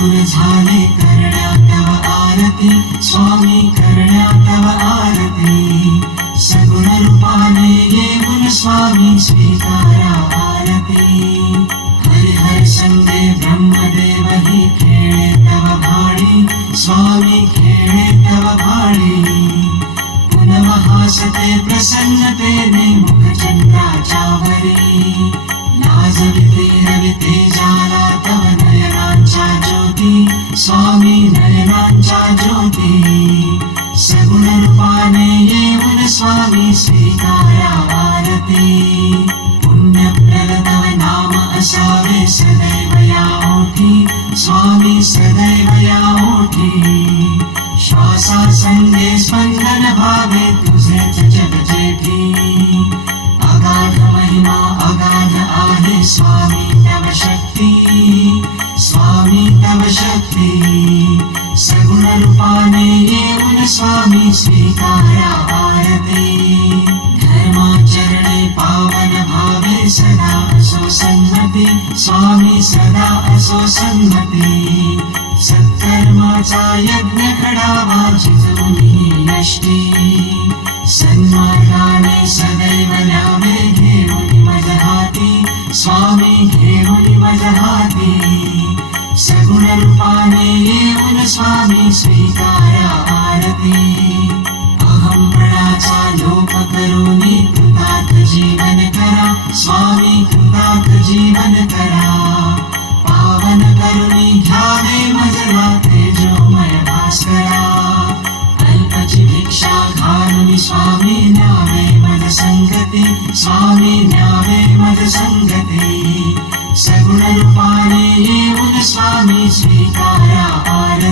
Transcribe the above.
व्याकुल झाले करण्या तव आरती स्वामी करण्या तव आरती सगुण रूपाने येऊन स्वामी स्वीकारा आरती हरिहर संगे ब्रह्मदेव ही खेळे तव भाळी स्वामी खेळे तव भाळी पुनः हासते प्रसन्नतेने मुखचंद्राच्या वरी लाजविते रविते जाला तव नयनांच्या ज्योती स्वामी नयनांच्या ज्योती सगुण रूपाने येऊन स्वामी स्वीकारा आरती पुण्यप्रद तव नाम असावे सदैव या ओठी स्वामी सदैव या ओठी श्वासा संगे स्पंदन भावे तुझेच जग जेठी अगाध महिमा अगाध आहे स्वामी तव शक्ती स्वामी तव शक्ती सगुण रूपाने येऊन स्वामी स्वीकारा आरती धर्माचरणे पावन भावे सदा असो सन्मती स्वामी सदा असो सन्मती सत्कर्माचा यज्ञ घडावा जिजूनी यष्टी सन्मार्गाने सदैव न्यावे घेऊन मज हाती स्वामी घेऊन मज हाती सगुण रूपाने येऊन स्वामी स्वीकारा आरती अहंपणाचा लोप करुनी कृतार्थ जीवन करा स्वामी कृतार्थ जीवन करा पावन करुणी घ्यावे मजला तेजोमय भास्करा अल्पची भिक्षा घालून स्वामी न्यावे मज संगती स्वामी न्यावे मज संगती सगुण रूपाने येऊन स्वामी स्वीकारा आरती